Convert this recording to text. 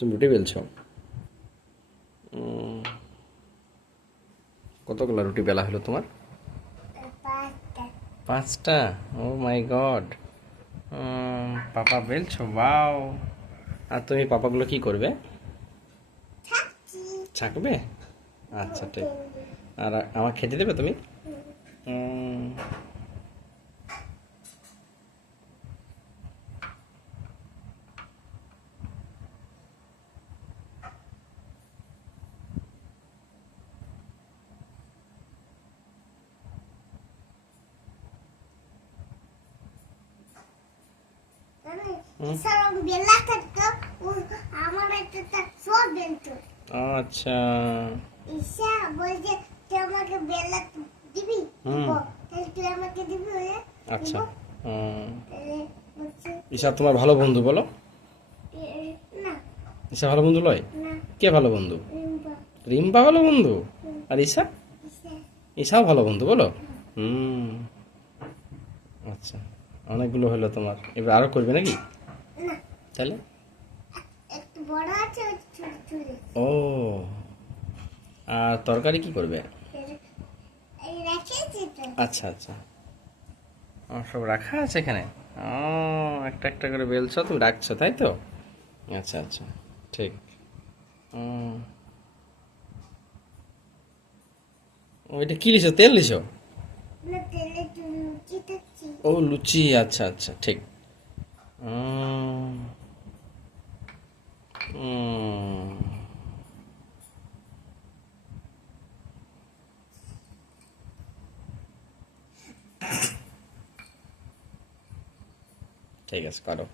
তুমি রুটি বেলছো? উম, কতগুলো রুটি বেলা হলো তোমার? পাঁচটা? ও মাই গড! পাপা বেলছো, ওয়াও! আর তুমি পাপাগুলো কি করবে? ছাকবে? আচ্ছা, ঠিক। আর আমার খেতে দেবে তুমি? উম, হুম, আচ্ছা। হুম, আচ্ছা। হুম, ঈশা তোমার ভালো বন্ধু বলো? ঈশা ভালো বন্ধু লয়? কে ভালো বন্ধু? রিম্পা ভালো বন্ধু? আর ঈশা? ঈশাও ভালো বন্ধু বলো? হুম, আচ্ছা। অনেকগুলো হলো তোমার, এবার আরো করবে নাকি? তাহলে ও, আর তরকারি কি করবে? আচ্ছা, আচ্ছা। সব রাখা আছে এখানে? ও, একটা একটা করে বেলছো, তুমি রাখছো, তাই তো? আচ্ছা, আচ্ছা, ঠিক। উম, ওইটা কি লিখছো, তেল লিখছো? ও, লুচি, আচ্ছা, আচ্ছা, ঠিক। উম, উম, ঠিক আছে, করো।